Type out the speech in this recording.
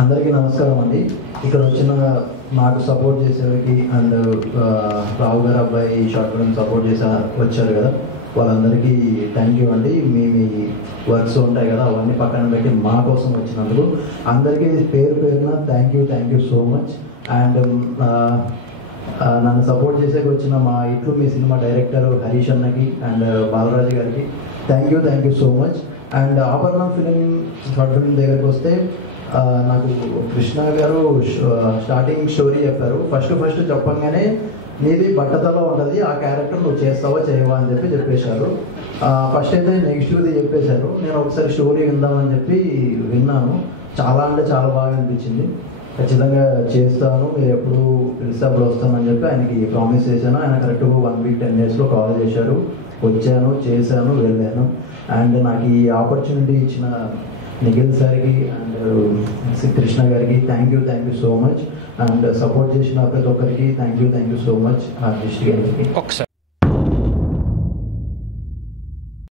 అందరికీ నమస్కారం అండి. ఇక్కడ వచ్చిన నాకు సపోర్ట్ చేసేవారికి అండ్ రావు గారు అబ్బాయి షార్ట్ ఫిల్మ్ సపోర్ట్ చేసే వచ్చారు కదా, వాళ్ళందరికీ థ్యాంక్ యూ అండి. మీ వర్క్స్ ఉంటాయి కదా, అవన్నీ పక్కన పెట్టి మా కోసం వచ్చినందుకు అందరికీ పేరు పేరున thank you so much. And నన్ను సపోర్ట్ చేసేకి వచ్చిన మా ఇట్లు మీ సినిమా డైరెక్టర్ హరీష్ అన్నకి అండ్ బాలరాజు గారికి thank you so much. And ఆభరణం షార్ట్ ఫిల్మ్ దగ్గరికి వస్తే నాకు కృష్ణ గారు స్టార్టింగ్ స్టోరీ చెప్పారు. ఫస్ట్ చెప్పంగానే నీది బట్టతలో ఉంటుంది, ఆ క్యారెక్టర్ నువ్వు చేస్తావా చేయవా అని చెప్పేశారు. ఫస్ట్ అయితే నెగిటివ్ది చెప్పేశారు. నేను ఒకసారి స్టోరీ విందామని చెప్పి విన్నాను. చాలా అంటే చాలా బాగా అనిపించింది. ఖచ్చితంగా చేస్తాను, మీరు ఎప్పుడు పిలిస్తే అప్పుడు వస్తామని చెప్పి ఆయనకి ప్రామిస్ చేశాను. ఆయన కరెక్ట్గా 1 వీక్ 10 డేస్లో కాల్ చేశారు. వచ్చాను, చేశాను, వెళ్ళాను. అండ్ నాకు ఈ ఆపర్చునిటీ ఇచ్చిన నిఖిల్ సార్కి అండ్ కృష్ణ గారికి thank you so much. And support చేసిన ప్రతి ఒక్కరికి thank you so much. Artist గారికి